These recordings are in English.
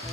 So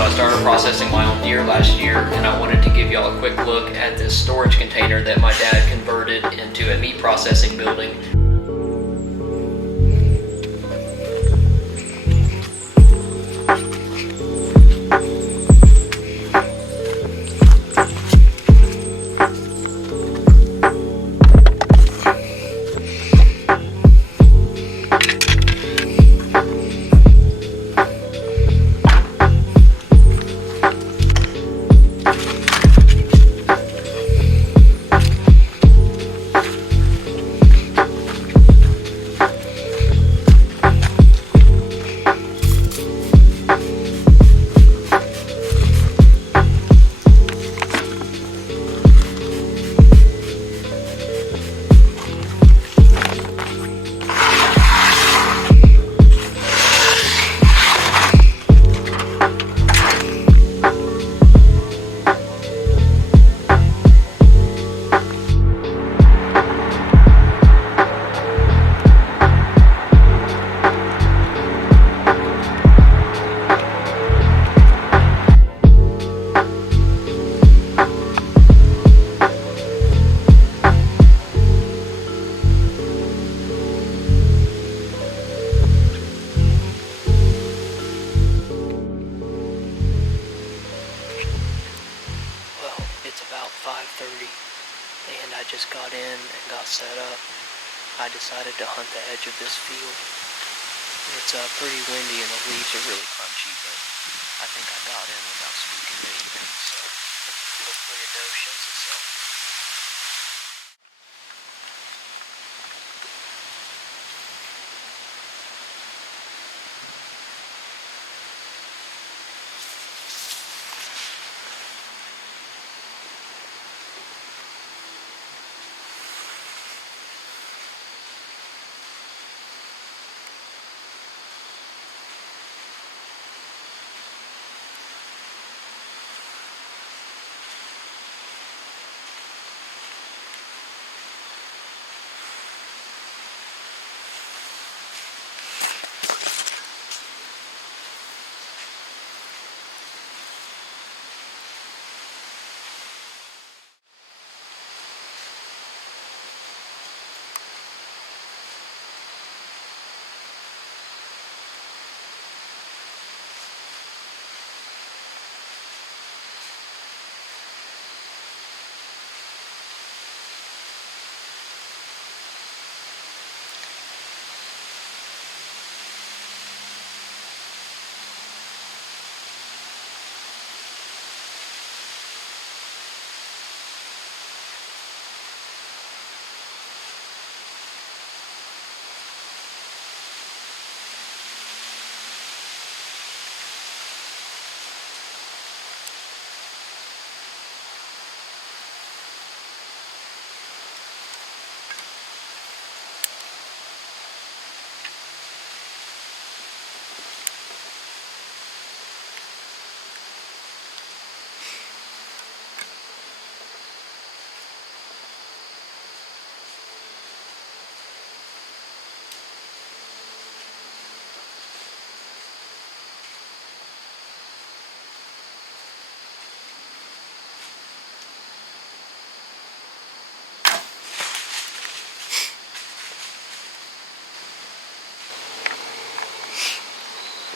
I started processing my own deer last year, and I wanted to give y'all a quick look at this storage container that my dad converted into a meat processing building. It's about 5:30 and I just got in and got set up. I decided to hunt the edge of this field. It's pretty windy and the leaves are really crunchy, but I think I got in without spooking anything, so hopefully a doe shows itself.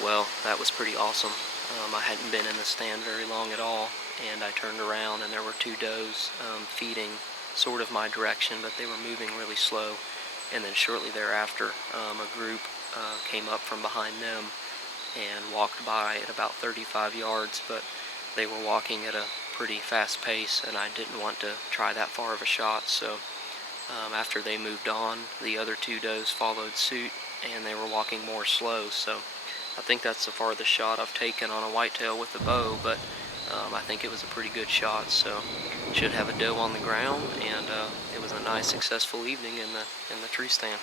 Well, that was pretty awesome. I hadn't been in the stand very long at all, and I turned around and there were two does feeding sort of my direction, but they were moving really slow. And then shortly thereafter, a group came up from behind them and walked by at about 35 yards, but they were walking at a pretty fast pace, and I didn't want to try that far of a shot, so after they moved on, the other two does followed suit, and they were walking more slow, so I think that's the farthest shot I've taken on a whitetail with a bow, but I think it was a pretty good shot, so should have a doe on the ground, and it was a nice successful evening in the tree stand.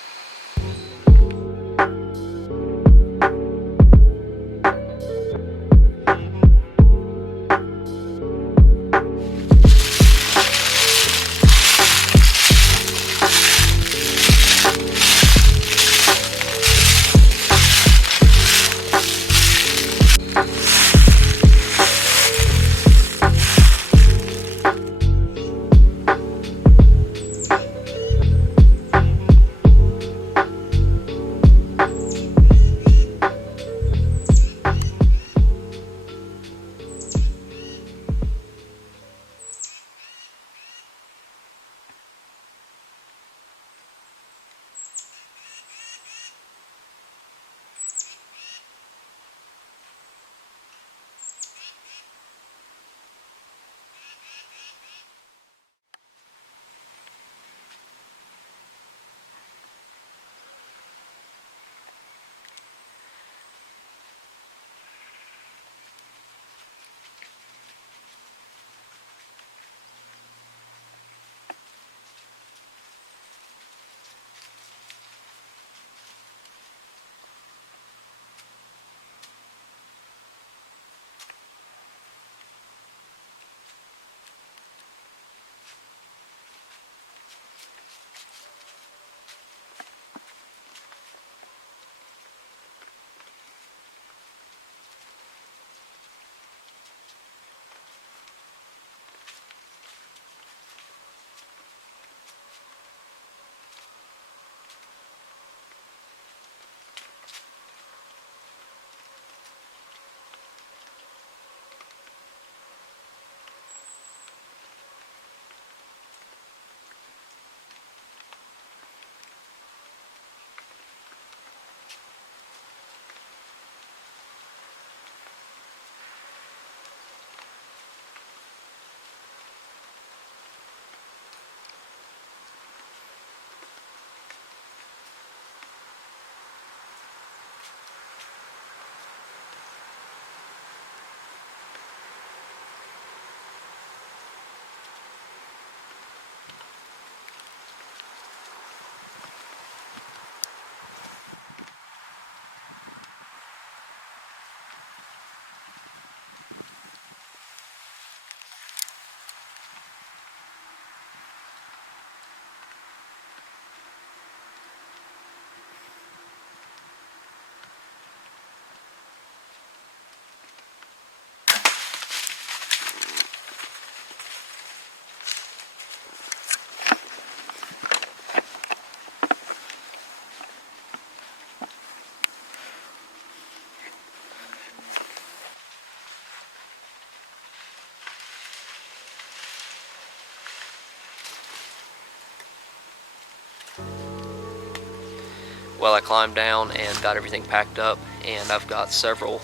Well, I climbed down and got everything packed up, and I've got several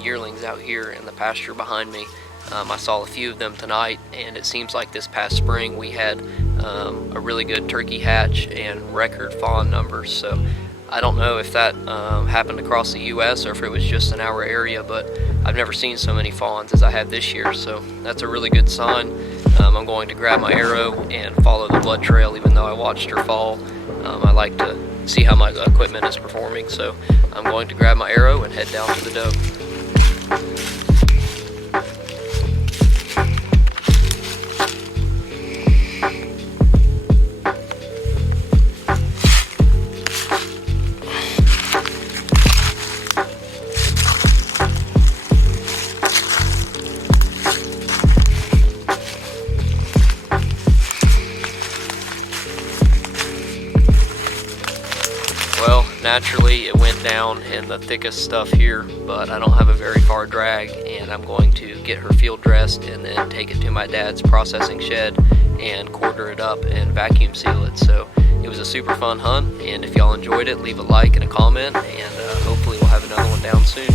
yearlings out here in the pasture behind me. I saw a few of them tonight, and it seems like this past spring we had a really good turkey hatch and record fawn numbers. So I don't know if that happened across the U.S. or if it was just in our area, but I've never seen so many fawns as I have this year, so that's a really good sign. I'm going to grab my arrow and follow the blood trail, even though I watched her fall. I like to see how my equipment is performing, so I'm going to grab my arrow and head down to the doe. Well, naturally it went down in the thickest stuff here, but I don't have a very far drag, and I'm going to get her field dressed and then take it to my dad's processing shed and quarter it up and vacuum seal it. So it was a super fun hunt, and if y'all enjoyed it, leave a like and a comment, and hopefully we'll have another one down soon.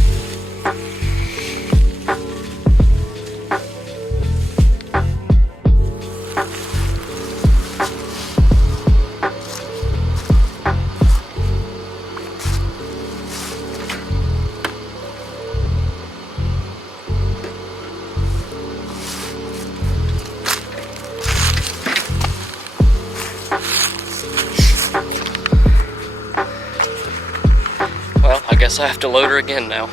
Well, I guess I have to load her again now.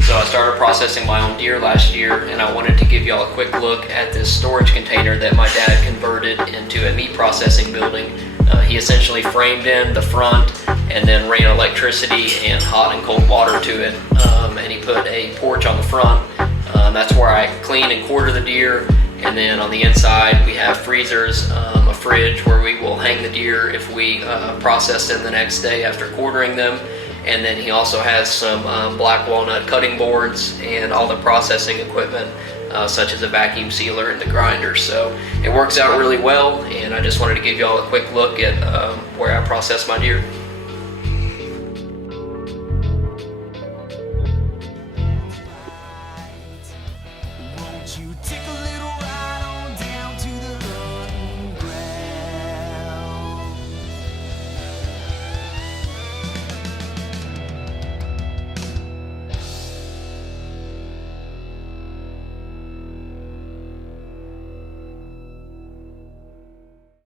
So I started processing my own deer last year, and I wanted to give y'all a quick look at this storage container that my dad converted into a meat processing building. He essentially framed in the front and then ran electricity and hot and cold water to it. And he put a porch on the front. That's where I clean and quarter the deer. And then on the inside we have freezers, a fridge where we will hang the deer if we process them the next day after quartering them. And then he also has some black walnut cutting boards and all the processing equipment, such as a vacuum sealer and the grinder. So it works out really well, and I just wanted to give y'all a quick look at where I process my deer.